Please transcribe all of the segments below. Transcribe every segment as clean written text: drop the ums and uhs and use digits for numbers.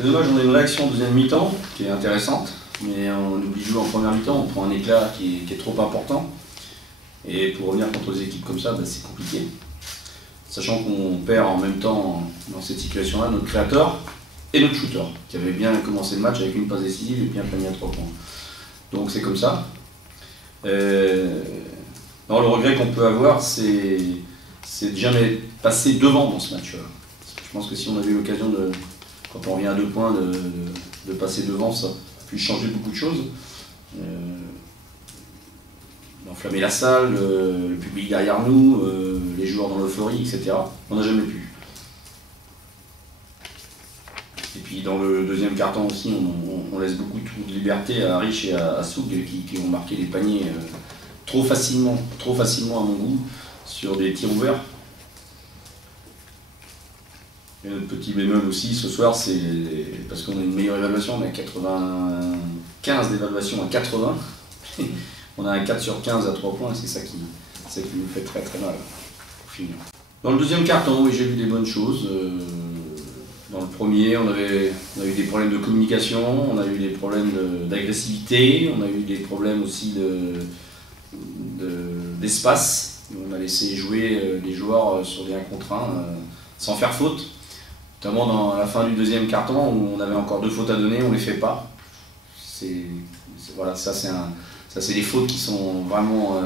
C'est dommage, on a une réaction en deuxième mi-temps qui est intéressante, mais on oublie de jouer en première mi-temps, on prend un éclat qui est trop important. Et pour revenir contre des équipes comme ça, c'est compliqué. Sachant qu'on perd en même temps dans cette situation-là notre créateur et notre shooter, qui avait bien commencé le match avec une passe décisive et bien panier à 3 points. Donc c'est comme ça. Non, le regret qu'on peut avoir, c'est de jamais passer devant dans ce match-là. Je pense que si on avait eu l'occasion de, quand on revient à 2 points, de passer devant, ça a pu changer beaucoup de choses. D'enflammer la salle, le public derrière nous, les joueurs dans l'euphorie, etc. On n'a jamais pu. Et puis dans le deuxième quart-temps aussi, on laisse beaucoup de liberté à Rich et à Soug qui ont marqué les paniers trop facilement à mon goût sur des tirs ouverts. Et notre petit bémol aussi ce soir, c'est parce qu'on a une meilleure évaluation, on a 95 d'évaluation à 80. On a un 4 sur 15 à 3 points, c'est ça qui nous fait très très mal pour finir. Dans le deuxième quart-temps, oui, j'ai vu des bonnes choses. Dans le premier, on a eu des problèmes de communication, on a eu des problèmes d'agressivité, on a eu des problèmes aussi d'espace. On a laissé jouer les joueurs sur des 1 contre 1 sans faire faute. Notamment dans la fin du deuxième quart-temps où on avait encore 2 fautes à donner, on ne les fait pas. Voilà, ça c'est des fautes qui sont vraiment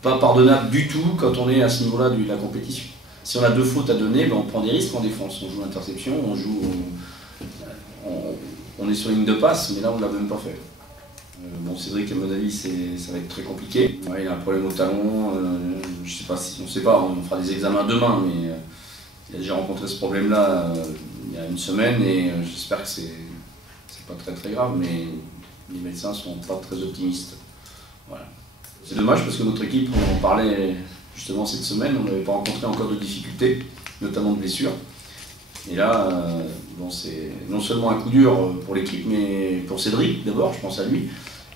pas pardonnables du tout quand on est à ce niveau-là de la compétition. Si on a 2 fautes à donner, on prend des risques en défense. On joue l'interception, on est sur une ligne de passe, mais là on ne l'a même pas fait. Bon, Cédric, à mon avis, ça va être très compliqué. Ouais, il a un problème au talon, je sais pas si on sait pas, on fera des examens demain, mais il a déjà rencontré ce problème-là il y a une semaine et j'espère que c'est pas très très grave, mais les médecins ne sont pas très optimistes. Voilà. C'est dommage parce que notre équipe, on en parlait justement cette semaine, on n'avait pas rencontré encore de difficultés, notamment de blessures. Et là, bon, c'est non seulement un coup dur pour l'équipe, mais pour Cédric d'abord, je pense à lui.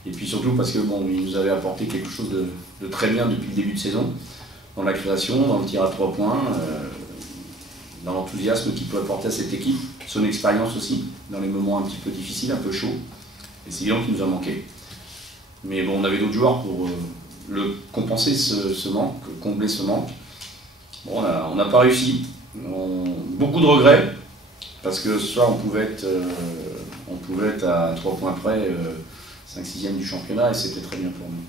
Et puis surtout parce que bon, il nous avait apporté quelque chose de très bien depuis le début de saison, dans la création, dans le tir à 3 points, dans l'enthousiasme qu'il peut apporter à cette équipe, son expérience aussi, dans les moments un petit peu difficiles, un peu chauds. Et c'est évident qu'il nous a manqué. Mais bon, on avait d'autres joueurs pour compenser ce manque, combler ce manque. Bon, on n'a pas réussi. Beaucoup de regrets, parce que ce soir on pouvait être à 3 points près, 5/6e du championnat, et c'était très bien pour nous.